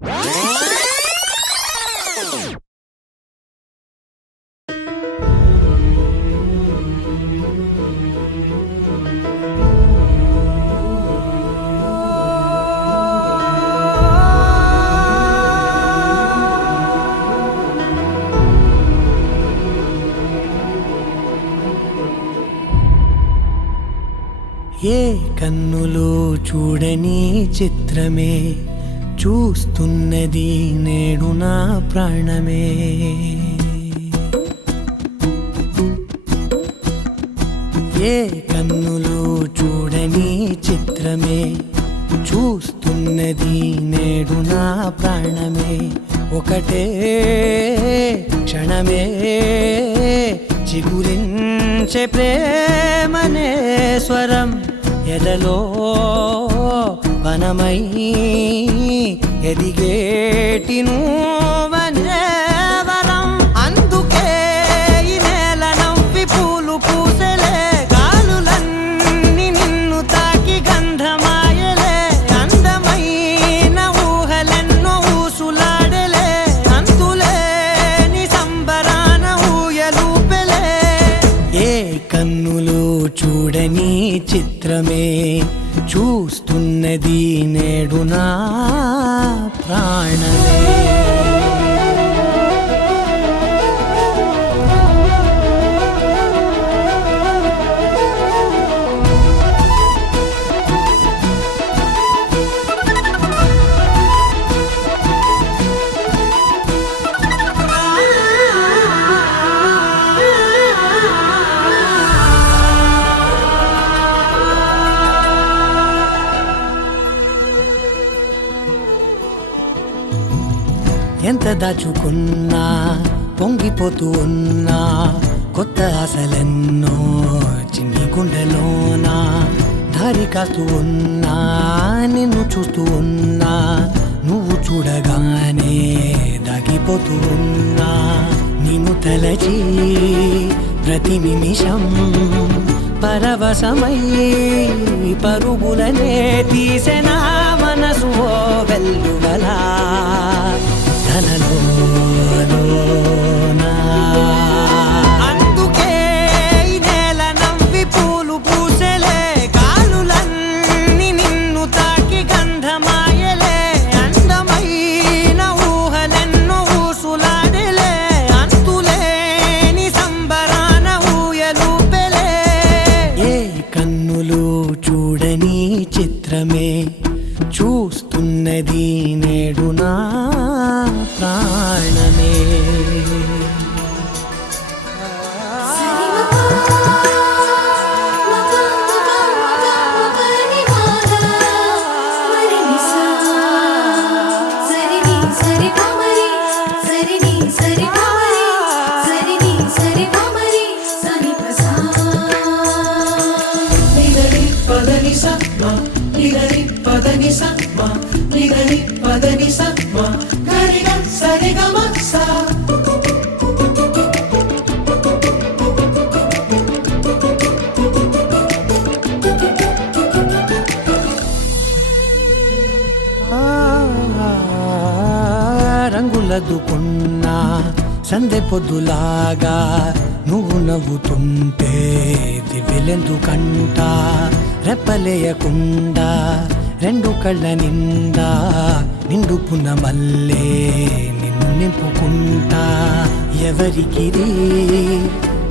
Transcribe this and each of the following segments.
ఏ కన్నులో చూడని చిత్రమే చూస్తున్నది నేడు నా ప్రాణమే. ఏ కన్నులో చూడని చిత్రమే చూస్తున్నది నేడు నా ప్రాణమే. ఒకటే క్షణమే చిగురించే ప్రేమనే స్వరం ఎదలో వనమై ఎదిగేటి నువ్వనే వరం. అందుకే ఈ నేల నవ్వి పూలు పూసెలే, గాలులన్నీ నిన్ను తాకి గంధమాయలే. అందమైన ఊహలెన్నో ఊసులాడలే, అంతులేని సంబరాన ఊయలూపెలే. ఏ కన్నులు చూడని చిత్రమే చూస్తున్నది నేడు నా ప్రాణమే. ఎంత దాచుకున్నా పొంగిపోతూ ఉన్నా, కొత్త ఆశలెన్నో చిన్ని గుండెలోనా దారి కాస్తూ ఉన్నా. నిన్ను చూస్తూ ఉన్నా, నువ్వు చూడగానే దాగిపోతూ ఉన్నా. నిన్ను తలచి ప్రతి నిమిషం పరవశమై పరుగులనే తీసెనా మనసు ఓ వెల్లువలా తనలోనా. అందుకే ఈ నేల నవ్వి పూలు పూసెలే, గాలులన్నీ నిన్ను తాకి గంధమాయలే. అందమైన ఊహలెన్నో ఊసులాడలే, అంతులేని సంబరాన ఊయలూపెలే. ఏ కన్నులు చూడని చిత్రమే చూస్తున్నది నేడు నా ప్రాణమే. రంగులదుకున్నా సందె పొద్దులాగా నువ్వు నవ్వుతుంటే దివ్వెలెందుకంట. రెప్పలేయకుండా రెండు కళ్ళ నిండా నిండుకున్న మల్లే నిన్ను నింపుకుంటా. ఎవరికిది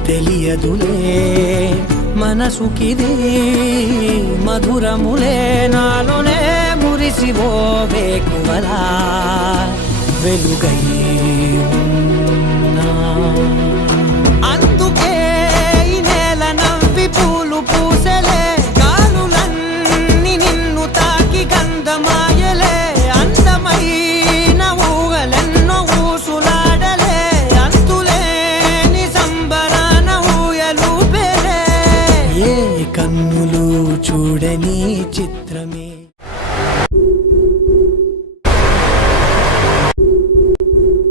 తెలియదులే మనసుకిది మధురములే, నాలోనే మురిసివో వేకువలా వెలుగై ఉన్నా. అందుకే ఈ నేల నవ్వి పూలు పూసెలే, గాలులన్నీ నిన్ను తాకి గంధమాయలే. అందమైన ఊహలెన్నో ఊసులాడలే, అంతులేని సంబరాన ఊయలూపెలే. ఏ కన్నులు చూడని చిత్ర